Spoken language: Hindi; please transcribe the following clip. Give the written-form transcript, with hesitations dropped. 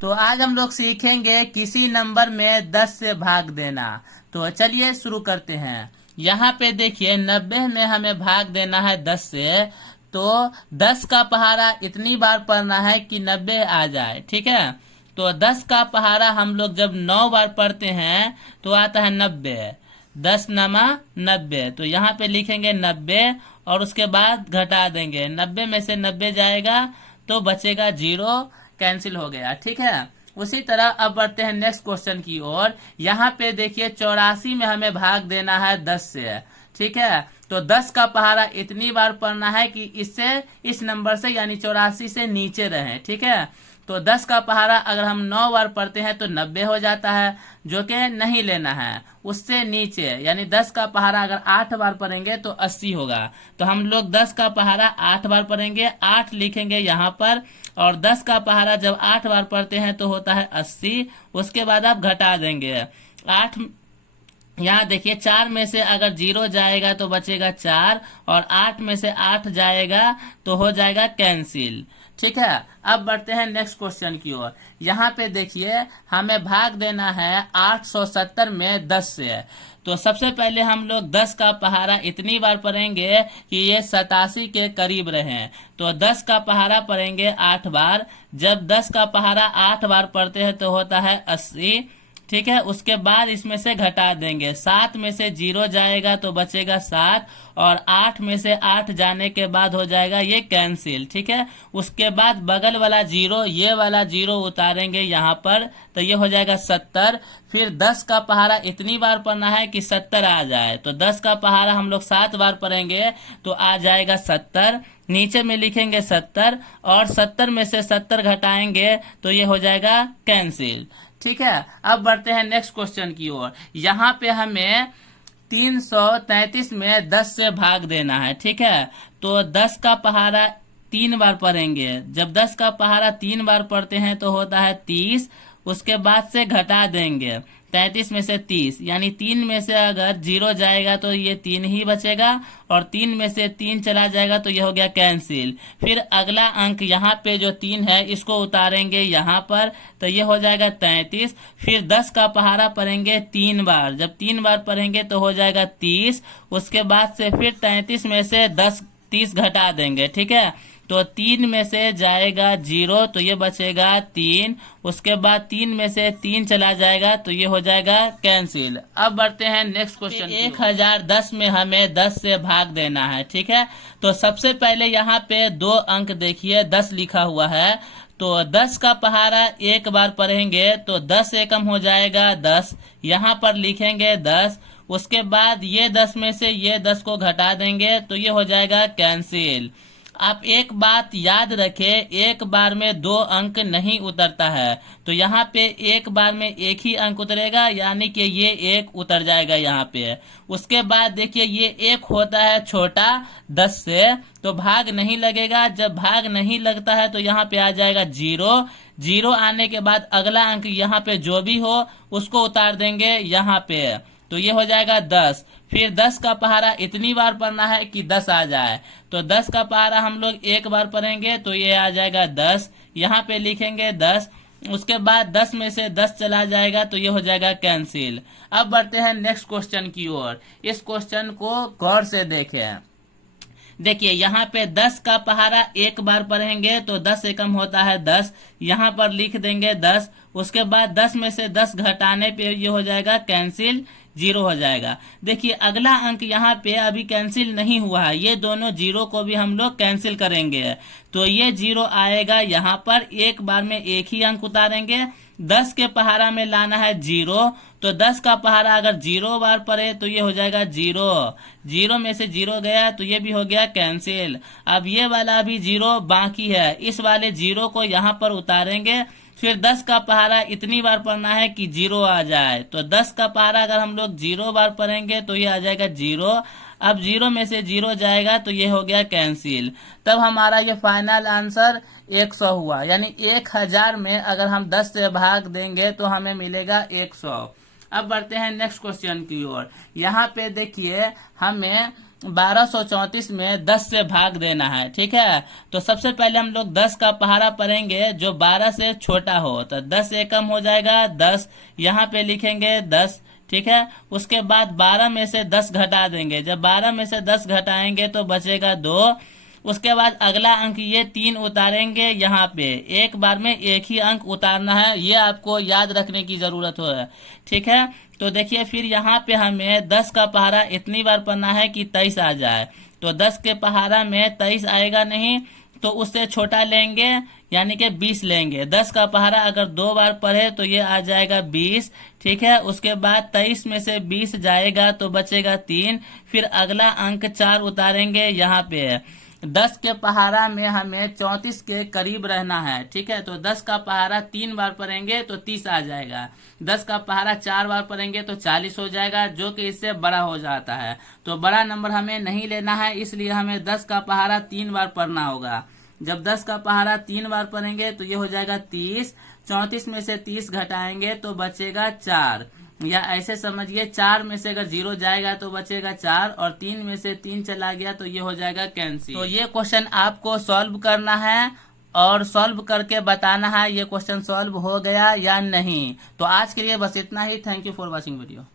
तो आज हम लोग सीखेंगे किसी नंबर में 10 से भाग देना। तो चलिए शुरू करते हैं। यहाँ पे देखिए 90 में हमें भाग देना है 10 से। तो 10 का पहाड़ा इतनी बार पढ़ना है कि 90 आ जाए, ठीक है। तो 10 का पहाड़ा हम लोग जब 9 बार पढ़ते हैं तो आता है 90। 10 नमा 90। तो यहाँ पे लिखेंगे 90 और उसके बाद घटा देंगे। 90 में से 90 जाएगा तो बचेगा 0, कैंसिल हो गया, ठीक है। उसी तरह अब बढ़ते हैं नेक्स्ट क्वेश्चन की ओर। यहाँ पे देखिए 84 में हमें भाग देना है 10 से, ठीक है। तो 10 का पहाड़ा इतनी बार पढ़ना है कि इससे इस नंबर से यानी 84 से नीचे रहे, ठीक है। तो 10 का पहाड़ा अगर हम 9 बार पढ़ते हैं तो 90 हो जाता है, जो कि नहीं लेना है। उससे नीचे यानी 10 का पहाड़ा अगर 8 बार पढ़ेंगे तो 80 होगा। तो हम लोग 10 का पहाड़ा 8 बार पढ़ेंगे, 8 लिखेंगे यहाँ पर। और 10 का पहाड़ा जब 8 बार पढ़ते हैं तो होता है 80। उसके बाद आप घटा देंगे 8। यहाँ देखिए 4 में से अगर 0 जाएगा तो बचेगा 4 और 8 में से 8 जाएगा तो हो जाएगा कैंसिल, ठीक है। अब बढ़ते हैं नेक्स्ट क्वेश्चन की ओर। यहाँ पे देखिए हमें भाग देना है 870 में 10 से। तो सबसे पहले हम लोग 10 का पहाड़ा इतनी बार पढ़ेंगे कि ये 87 के करीब रहे। तो 10 का पहाड़ा पढ़ेंगे 8 बार। जब 10 का पहाड़ा 8 बार पढ़ते हैं तो होता है 80, ठीक है। उसके बाद इसमें से घटा देंगे। 7 में से 0 जाएगा तो बचेगा 7 और 8 में से 8 जाने के बाद हो जाएगा ये कैंसिल, ठीक है। उसके बाद बगल वाला 0, ये वाला 0 उतारेंगे यहाँ पर तो ये हो जाएगा 70। फिर 10 का पहाड़ा इतनी बार पढ़ना है कि 70 आ जाए। तो 10 का पहाड़ा हम लोग 7 बार पढ़ेंगे तो आ जाएगा 70। नीचे में लिखेंगे 70 और 70 में से 70 घटाएंगे तो ये हो जाएगा कैंसिल, ठीक है। अब बढ़ते हैं नेक्स्ट क्वेश्चन की ओर। यहाँ पे हमें 333 में 10 से भाग देना है, ठीक है। तो 10 का पहाड़ा 3 बार पढ़ेंगे। जब 10 का पहाड़ा 3 बार पढ़ते हैं तो होता है 30। उसके बाद से घटा देंगे 33 में से 30 यानी 3 में से अगर 0 जाएगा तो ये 3 ही बचेगा और 3 में से 3 चला जाएगा तो ये हो गया कैंसिल। फिर अगला अंक यहाँ पे जो 3 है इसको उतारेंगे यहाँ पर तो ये हो जाएगा 33। फिर 10 का पहाड़ा पढ़ेंगे 3 बार। जब 3 बार पढ़ेंगे तो हो जाएगा 30। उसके बाद से फिर 33 में से 30 घटा देंगे, ठीक है। तो 3 में से जाएगा 0 तो ये बचेगा 3। उसके बाद 3 में से 3 चला जाएगा तो ये हो जाएगा कैंसिल। अब बढ़ते हैं नेक्स्ट क्वेश्चन। 1010 में हमें 10 से भाग देना है, ठीक है। तो सबसे पहले यहाँ पे 2 अंक देखिए 10 लिखा हुआ है। तो 10 का पहाड़ा 1 बार पढ़ेंगे तो 10 एकम हो जाएगा 10। यहाँ पर लिखेंगे 10। उसके बाद ये 10 में से ये 10 को घटा देंगे तो ये हो जाएगा कैंसिल। आप एक बात याद रखें, एक बार में 2 अंक नहीं उतरता है। तो यहाँ पे एक बार में 1 ही अंक उतरेगा यानी कि ये 1 उतर जाएगा यहाँ पे। उसके बाद देखिए ये 1 होता है छोटा 10 से तो भाग नहीं लगेगा। जब भाग नहीं लगता है तो यहाँ पे आ जाएगा 0। 0 आने के बाद अगला अंक यहाँ पे जो भी हो उसको उतार देंगे यहाँ पे तो ये हो जाएगा 10। फिर 10 का पहाड़ा इतनी बार पढ़ना है कि 10 आ जाए। तो 10 का पहाड़ा हम लोग 1 बार पढ़ेंगे तो ये आ जाएगा 10। यहाँ पे लिखेंगे 10। उसके बाद 10 में से 10 चला जाएगा तो ये हो जाएगा कैंसिल। अब बढ़ते हैं नेक्स्ट क्वेश्चन की ओर। इस क्वेश्चन को गौर से देखें। देखिए यहाँ पे 10 का पहाड़ा 1 बार पढ़ेंगे तो 10 एकम होता है 10। यहाँ पर लिख देंगे 10। उसके बाद 10 में से 10 घटाने पे ये हो जाएगा कैंसिल, 0 हो जाएगा। देखिए अगला अंक यहाँ पे अभी कैंसिल नहीं हुआ है, ये दोनों 0 को भी हम लोग कैंसिल करेंगे तो ये 0 आएगा यहाँ पर। एक बार में 1 ही अंक उतारेंगे। 10 के पहाड़ा में लाना है 0। तो 10 का पहाड़ा अगर 0 बार पढ़े तो ये हो जाएगा 0। 0 में से 0 गया तो ये भी हो गया कैंसिल। अब ये वाला भी 0 बाकी है, इस वाले 0 को यहाँ पर उतारेंगे। फिर 10 का पहाड़ा इतनी बार पढ़ना है कि 0 आ जाए। तो 10 का पहाड़ा अगर हम लोग 0 बार पढ़ेंगे तो ये आ जाएगा 0। अब 0 में से 0 जाएगा तो ये हो गया कैंसिल। तब हमारा ये फाइनल आंसर 100 हुआ। यानी 1000 में अगर हम 10 से भाग देंगे तो हमें मिलेगा 100। अब बढ़ते हैं नेक्स्ट क्वेश्चन की ओर। यहाँ पे देखिए हमें 1234 में 10 से भाग देना है। ठीक है, तो सबसे पहले हम लोग 10 का पहाड़ा पढ़ेंगे जो 12 से छोटा हो, तो 10 से कम हो जाएगा 10, यहाँ पे लिखेंगे 10। ठीक है, उसके बाद 12 में से 10 घटा देंगे, जब 12 में से 10 घटाएंगे तो बचेगा 2। उसके बाद अगला अंक ये 3 उतारेंगे, यहाँ पे एक बार में एक ही अंक उतारना है, ये आपको याद रखने की जरूरत है। ठीक है, तो देखिए फिर यहाँ पे हमें 10 का पहाड़ा इतनी बार पढ़ना है कि 23 आ जाए, तो 10 के पहाड़ा में 23 आएगा नहीं, तो उससे छोटा लेंगे यानी कि 20 लेंगे। 10 का पहाड़ा अगर 2 बार पढ़े तो ये आ जाएगा 20। ठीक है, उसके बाद 23 में से 20 जाएगा तो बचेगा 3। फिर अगला अंक 4 उतारेंगे, यहाँ पे 10 के पहाड़ा में हमें 34 के करीब रहना है। ठीक है, तो 10 का पहाड़ा 3 बार पढ़ेंगे तो 30 आ जाएगा, 10 का पहाड़ा 4 बार पढ़ेंगे तो 40 हो जाएगा, जो कि इससे बड़ा हो जाता है। तो बड़ा नंबर हमें नहीं लेना है, इसलिए हमें 10 का पहाड़ा 3 बार पढ़ना होगा। जब 10 का पहाड़ा 3 बार पढ़ेंगे तो ये हो जाएगा 30, 34 में से 30 घटाएंगे तो बचेगा 4, या ऐसे समझिए 4 में से अगर 0 जाएगा तो बचेगा 4, और 3 में से 3 चला गया तो ये हो जाएगा कैंसिल। तो ये क्वेश्चन आपको सॉल्व करना है और सॉल्व करके बताना है ये क्वेश्चन सॉल्व हो गया या नहीं। तो आज के लिए बस इतना ही। Thank you for watching video.